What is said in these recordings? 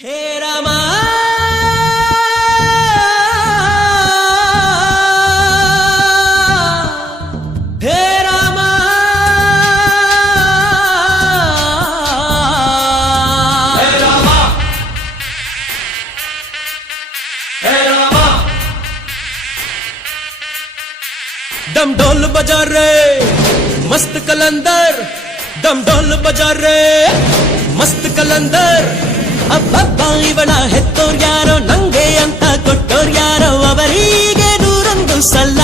ಹೇ ರಾಮ ಹೇ ರಾಮ ಹೇ ರಾಮ ಹೇ ರಾಮ दम ढोल बजा रे मस्त कलंदर दम ढोल बजा रे मस्त कलंदर ಅಬ್ಬಬ್ಬ ಇವಳ ಹೆತ್ತೋರ್ ಯಾರೋ ನಂಗೆ ಅಂತ ಕೊಟ್ಟೋರ್ ಯಾರೋ ಅವರಿಗೆ ನೂರೊಂದು ಸಲ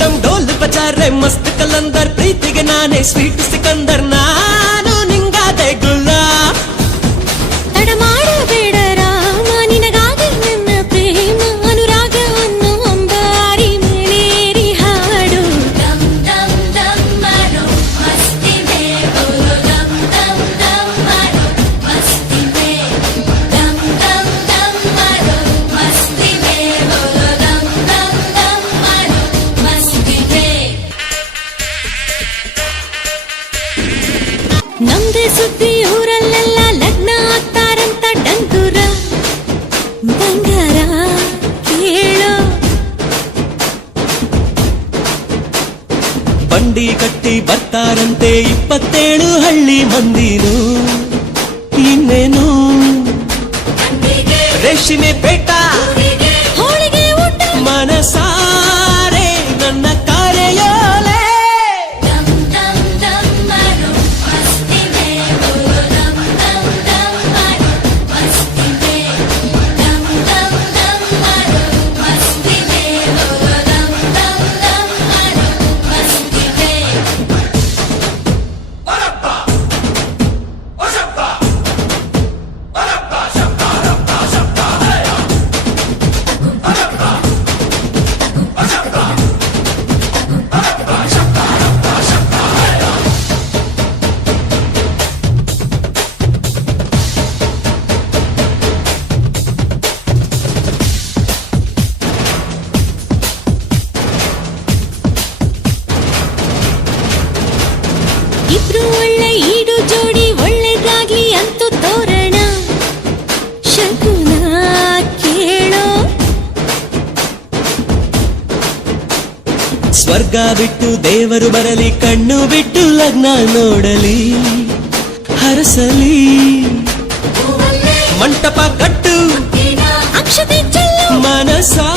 ದಮ್ ಡೋಲ್ ಬಜಾರೆ ಮಸ್ತ್ ಕಲಂದರ್ ಪ್ರೀತಿಗೆ ನಾನೇ ಸ್ವೀಟ್ ಸಿಕಂದರ್ ನಾನು ನಿಂಗಾದೆ ಗುಲ್ಲ ತಡ ಮಾಡಬೇಡ ರಾಮ ನಿನಗಾಗಿ ನನ್ನ ಪ್ರೇಮ ಅನುರಾಗ ಅನ್ನೋ ಅಂಬಾರಿ ಮೇಲೇರಿ ಹಾಡು ದಮ್ ದಮ್ ದಮ್ ಮಾರೋ ಮಸ್ತಿ ಮೇ ಬೋಲೋ ದಮ್ ದಮ್ ದಮ್ ಮಾರೋ ಮಸ್ತಿ ಮೇ ದಮ್ ದಮ್ ದಮ್ ಮಾರೋ ಮಸ್ತಿ ಮೇ ಬೋಲೋ ದಮ್ ದಮ್ ದಮ್ ಮಾರೋ ಮಸ್ತಿ ಮೇ ನಮ್ದೇ ಸುದ್ದಿ ಊರಲ್ಲೆಲ್ಲ ಲಗ್ನ ಆಗ್ತಾರಂತ ಡಂಗುರ ಬಂಗಾರ ಕೇಳೋ ಬಂಡಿ ಕಟ್ಟಿ ಬರ್ತಾರಂತೆ 27 ಹಳ್ಳಿ ಮಂದಿನು ಇನ್ನೇನು ರೇಷ್ಮೆ ಪೇಟ ಹೋಳಿಗೆ ಊಟ ಮನಸಾರೆ ನನ್ನ ಕಾರ್ಯೋಲೆ ದಮ್ ದಮ್ ದಮ್ ಮಾರೋ ಮಸ್ತಿ ಮೇ ಬೋಲೋ ದಮ್ ದಮ್ ದಮ್ ಮಾರೋ ಮಸ್ತಿ ಮೇ ದಮ್ ದಮ್ ದಮ್ ಮಾರೋ ಮಸ್ತಿ ಮೇ ಬೋಲೋ ದಮ್ ದಮ್ ದಮ್ ಮಾರೋ ಮಸ್ತಿ ಮೇ ಇಬ್ರು ಒಳ್ಳೆ ಈಡು ಜೋಡಿ ಒಳ್ಳೆದಾಗ್ಲಿ ಅಂತೂ ತೋರಣ ಶಕುನ ಕೇಳೋ ಸ್ವರ್ಗ ಬಿಟ್ಟು ದೇವರು ಬರಲಿ ಕಣ್ಣು ಬಿಟ್ಟು ಲಗ್ನ ನೋಡಲಿ ಹರಸಲಿ ಮಂಟಪ ಕಟ್ಟು ಅಕ್ಷತೆ ಚೆಲ್ಲು ಮನಸಾ